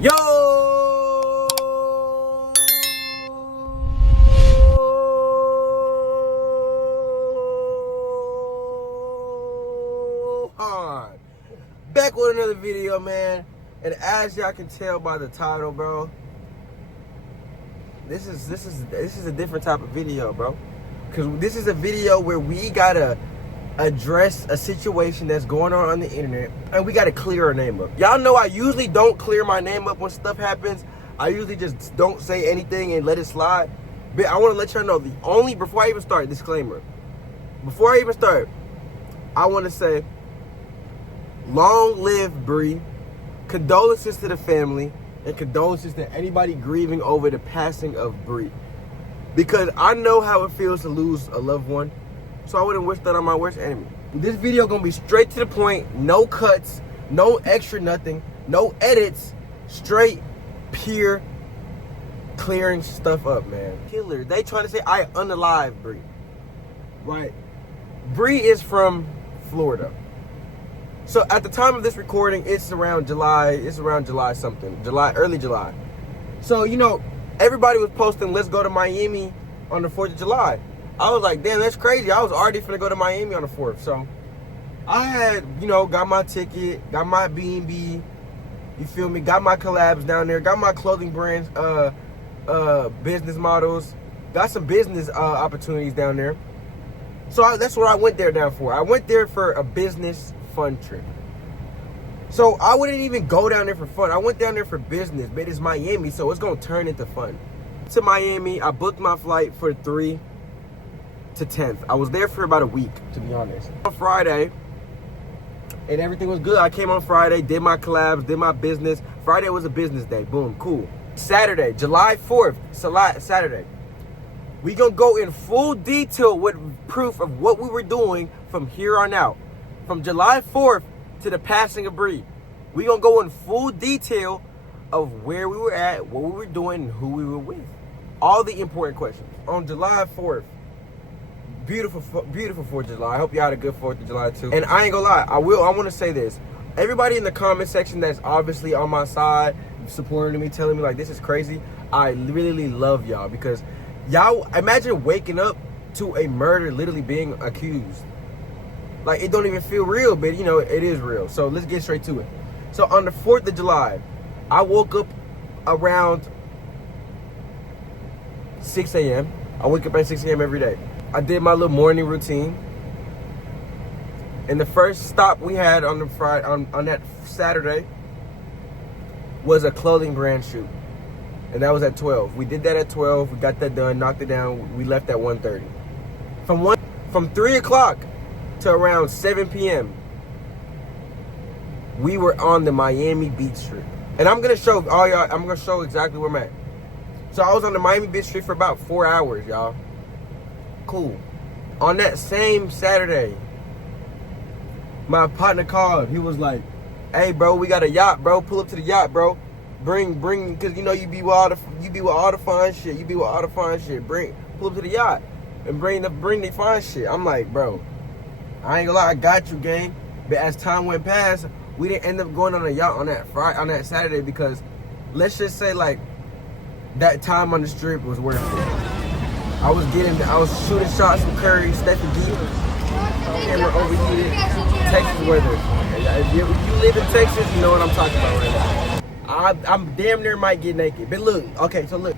Yo! Back with another video, man. And as y'all can tell by the title, bro, this is a different type of video, bro. Cause this is a video where we gotta address a situation that's going on the internet, and we gotta clear our name up. Y'all know I usually don't clear my name up when stuff happens. I usually just don't say anything and let it slide. But I want to let y'all know before I even start, disclaimer. Before I even start, I want to say, long live Bree. Condolences to the family, and condolences to anybody grieving over the passing of Bree. Because I know how it feels to lose a loved one. So I wouldn't wish that on my worst enemy. This video gonna be straight to the point, no cuts, no extra nothing, no edits, straight, pure, clearing stuff up, man. Killer, they trying to say I unalive Bree. Right? Bree is from Florida. So at the time of this recording, it's around July something, early July. So, you know, everybody was posting, let's go to Miami on the 4th of July. I was like, damn, that's crazy. I was already finna go to Miami on the 4th. So I had, you know, got my ticket, got my B&B, you feel me? Got my collabs down there, got my clothing brands, business models, got some business opportunities down there. So that's what I went there down for. I went there for a business fun trip. So I wouldn't even go down there for fun. I went down there for business, but it's Miami, so it's gonna turn into fun. To Miami, I booked my flight for 3 to 10th. I was there for about a week, to be honest. On Friday, and everything was good. I came on Friday, did my collabs, did my business. Friday was a business day. Boom, cool. Saturday, July 4th, Saturday. We gonna go in full detail with proof of what we were doing from here on out. From July 4th to the passing of Bree. We gonna go in full detail of where we were at, what we were doing, and who we were with. All the important questions. On July 4th, beautiful 4th of July. I hope y'all had a good 4th of July too. And I ain't gonna lie, I want to say this. Everybody in the comment section that's obviously on my side, supporting me, telling me like this is crazy, I really love y'all, because y'all imagine waking up to a murder literally being accused. Like, it don't even feel real, but you know, it is real. So let's get straight to it. So on the 4th of July, I woke up around 6 a.m. I wake up at 6 a.m. every day. I did my little morning routine. And the first stop we had on the Friday, on that Saturday, was a clothing brand shoot. And that was at 12. We did that at 12. We got that done, knocked it down. We left at 1:30. From 3 o'clock to around 7 p.m., we were on the Miami Beach trip. And I'm gonna show all y'all, I'm gonna show exactly where I'm at. So I was on the Miami Beach trip for about 4 hours, y'all. Cool. On that same Saturday, my partner called. He was like, hey bro, we got a yacht, bro. Pull up to the yacht, bro. Bring, cause you know you be with all the fun shit. Pull up to the yacht and bring the fun shit. I'm like, bro, I ain't gonna lie, I got you, gang. But as time went past, we didn't end up going on a yacht on that Saturday, because let's just say like that time on the strip was worth it. I was shooting shots from Curry, Stephen D. Camera overheated. Texas weather. If you live in Texas, you know what I'm talking about right now. I'm damn near might get naked. But look, okay, so look,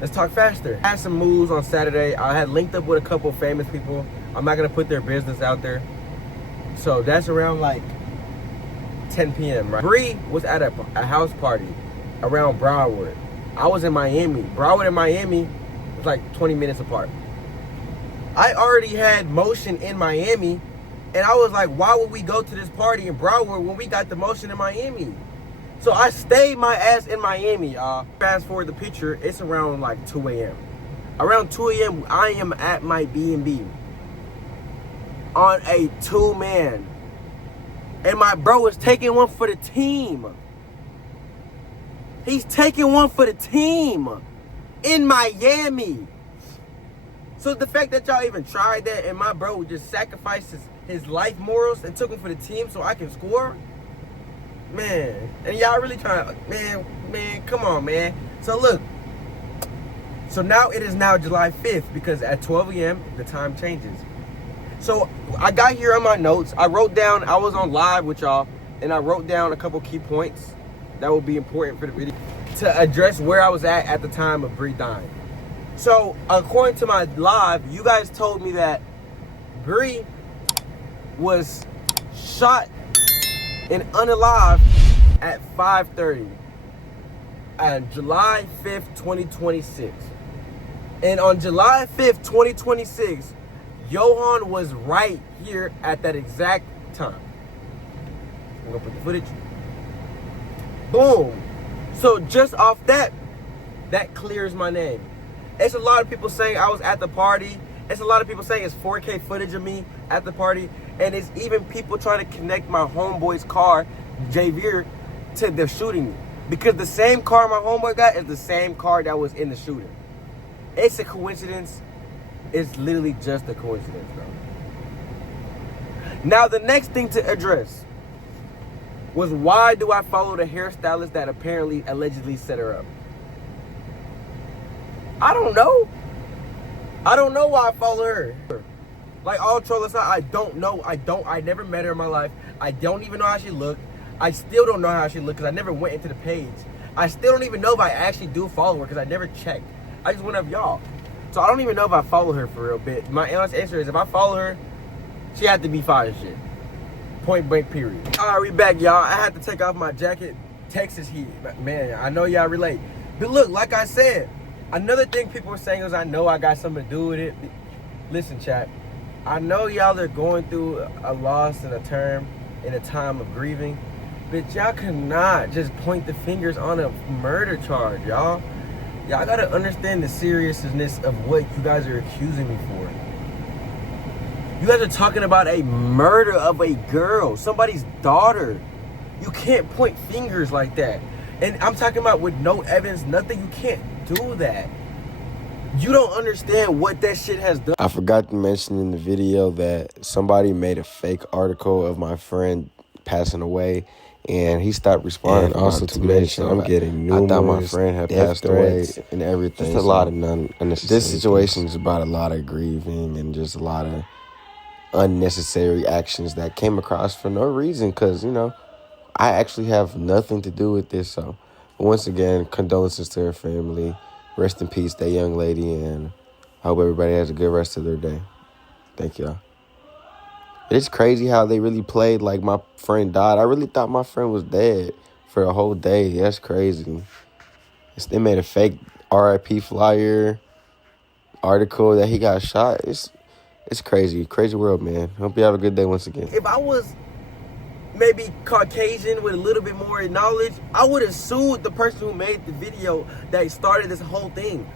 let's talk faster. I had some moves on Saturday. I had linked up with a couple famous people. I'm not gonna put their business out there. So that's around like 10 p.m., right? Bree was at a house party around Broward. I was in Miami. Broward and Miami was like 20 minutes apart. I already had motion in Miami, and I was like, why would we go to this party in Broward when we got the motion in Miami? So I stayed my ass in Miami, y'all. Fast forward the picture, it's around like 2 a.m. Around 2 a.m., I am at my B&B on a 2-man. And my bro is taking one for the team. He's taking one for the team in Miami. So the fact that y'all even tried that, and my bro just sacrificed his life morals and took him for the team so I can score, man. And y'all really trying to, man, come on, man. So look. So now it is now July 5th because at 12 a.m. the time changes. So I got here on my notes. I wrote down, I was on live with y'all, and I wrote down a couple key points that will be important for the video to address where I was at the time of Bree dying. So according to my live, you guys told me that Bree was shot and unalive at 5:30 on July 5th, 2026. And on July 5th, 2026, Johan was right here at that exact time. I'm gonna put the footage. Boom. So just off that clears my name. It's a lot of people saying I was at the party. It's a lot of people saying it's 4K footage of me at the party. And it's even people trying to connect my homeboy's car, Javier, to the shooting. Because the same car my homeboy got is the same car that was in the shooting. It's a coincidence. It's literally just a coincidence, bro. Now, the next thing to address was, why do I follow the hairstylist that allegedly set her up? I don't know. I don't know why I follow her. Like, all troll aside, I don't know. I never met her in my life. I don't even know how she looked. I still don't know how she looked because I never went into the page. I still don't even know if I actually do follow her because I never checked. I just went up y'all. So I don't even know if I follow her for real bit. My honest answer is, if I follow her, she had to be fire as shit. Point blank, period. All right, we back, y'all. I had to take off my jacket. Texas heat. Man, I know y'all relate. But look, like I said, another thing people were saying was, I know I got something to do with it. Listen, chat. I know y'all are going through a loss and a term in a time of grieving. But y'all cannot just point the fingers on a murder charge, y'all. Y'all gotta understand the seriousness of what you guys are accusing me for. You guys are talking about a murder of a girl, somebody's daughter. You can't point fingers like that. And I'm talking about with no evidence, nothing. You can't do that. You don't understand what that shit has done. I forgot to mention in the video that somebody made a fake article of my friend passing away, and he stopped responding. And also to mention, I'm getting numerous, I thought my friend had passed away and everything. Just a lot of unnecessary. This situation is about a lot of grieving and just a lot of unnecessary actions that came across for no reason, because, you know, I actually have nothing to do with this. So once again, condolences to her family. Rest in peace, that young lady, and I hope everybody has a good rest of their day. Thank y'all. It's crazy how they really played like my friend died. I really thought my friend was dead for a whole day. That's crazy. They made a fake RIP flyer article that he got shot. It's crazy. Crazy world, man. Hope you have a good day once again. If I was maybe Caucasian with a little bit more knowledge, I would have sued the person who made the video that started this whole thing.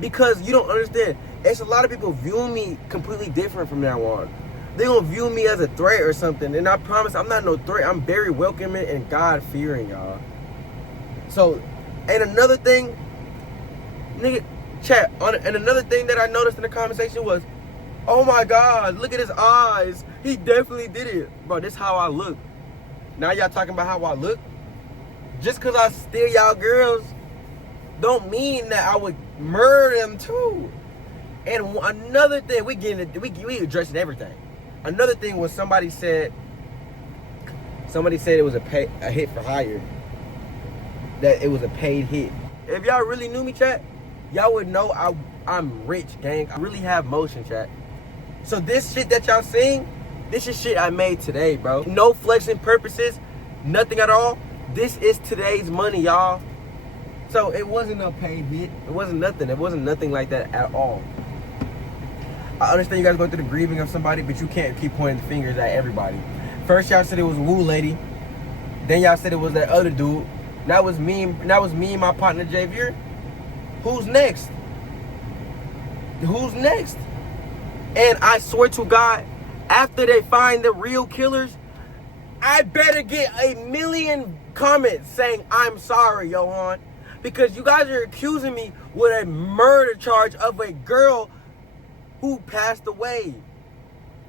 Because you don't understand. It's a lot of people viewing me completely different from now on. They're going to view me as a threat or something. And I promise I'm not no threat. I'm very welcoming and God-fearing, y'all. So, and another thing, nigga, chat, and another thing that I noticed in the conversation was, oh my God, look at his eyes. He definitely did it. Bro, this is how I look. Now y'all talking about how I look? Just because I steal y'all girls don't mean that I would murder them too. And another thing, we addressing everything. Another thing was somebody said it was a hit for hire. That it was a paid hit. If y'all really knew me, chat, y'all would know I'm rich, gang. I really have motion, chat. So this shit that y'all seeing, this is shit I made today, bro. No flexing purposes, nothing at all. This is today's money, y'all. So it wasn't no paid hit. It wasn't nothing. It wasn't nothing like that at all. I understand you guys go through the grieving of somebody, but you can't keep pointing the fingers at everybody. First y'all said it was Woo Lady. Then y'all said it was that other dude. That was me and my partner Javier. Who's next? Who's next? And I swear to God, after they find the real killers, I better get 1 million comments saying, I'm sorry, Johan. Because you guys are accusing me with a murder charge of a girl who passed away.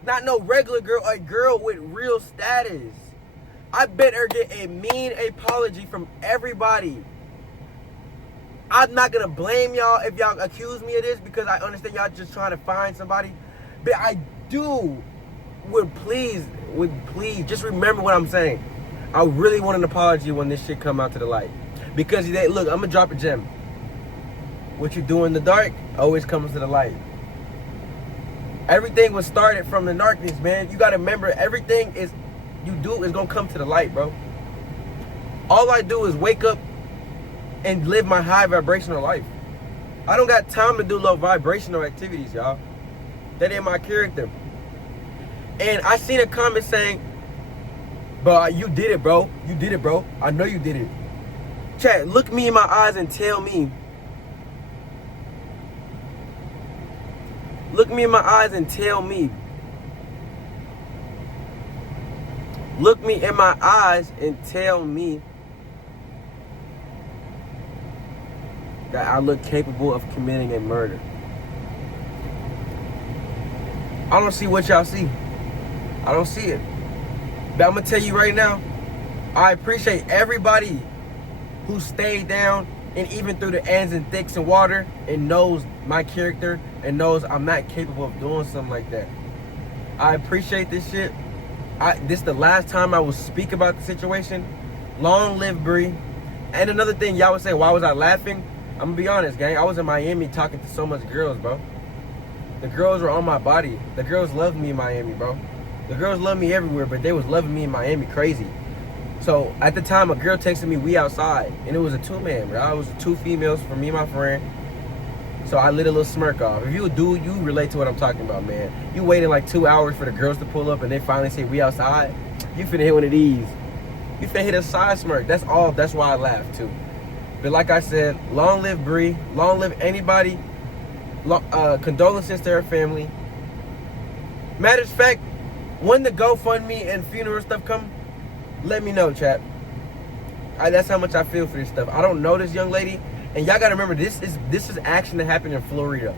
Not no regular girl, a girl with real status. I better get a mean apology from everybody. I'm not gonna blame y'all if y'all accuse me of this, because I understand y'all just trying to find somebody. But I would please, just remember what I'm saying. I really want an apology when this shit come out to the light. Because look, I'm gonna drop a gem. What you do in the dark always comes to the light. Everything was started from the darkness, man. You gotta remember, everything you do is gonna come to the light, bro. All I do is wake up and live my high vibrational life. I don't got time to do low vibrational activities, y'all. That ain't my character. And I seen a comment saying, but you did it, bro. You did it, bro. I know you did it. Chat, look me in my eyes and tell me. Look me in my eyes and tell me. Look me in my eyes and tell me that I look capable of committing a murder. I don't see what y'all see. I don't see it. But I'm gonna tell you right now, I appreciate everybody who stayed down and even through the ends and thicks and water and knows my character and knows I'm not capable of doing something like that. I appreciate this shit. This is the last time I will speak about the situation. Long live Bree. And another thing, y'all was saying, why was I laughing? I'm gonna be honest, gang. I was in Miami talking to so much girls, bro. The girls were on my body. The girls loved me in Miami, bro. The girls love me everywhere, but they was loving me in Miami crazy. So at the time, a girl texted me, we outside. And it was a two-man, bro. It was two females for me and my friend. So I lit a little smirk off. If you a dude, you relate to what I'm talking about, man. You waited like 2 hours for the girls to pull up and they finally say, we outside. You finna hit one of these. You finna hit a side smirk. That's all. That's why I laughed, too. But like I said, long live Bree. Long live anybody. Condolences to her family. Matter of fact, when the GoFundMe and funeral stuff come, let me know, chat. That's how much I feel for this stuff. I don't know this young lady, and y'all gotta remember, this is action that happened in Florida.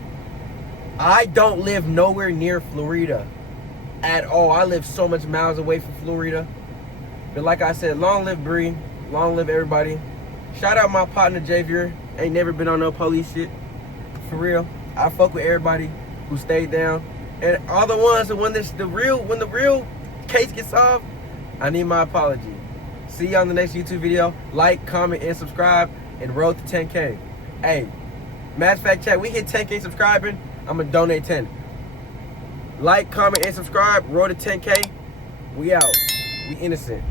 I don't live nowhere near Florida at all. I live so much miles away from Florida. But like I said, long live Bree. Long live everybody. Shout out my partner Javier. Ain't never been on no police shit. For real. I fuck with everybody who stayed down. And all the ones who when the real case gets solved, I need my apology. See you on the next YouTube video. Like, comment, and subscribe. And road to 10K. Hey, matter of fact, chat, we hit 10K subscribing, I'm gonna donate 10. Like, comment, and subscribe. Road to 10K. We out. We innocent.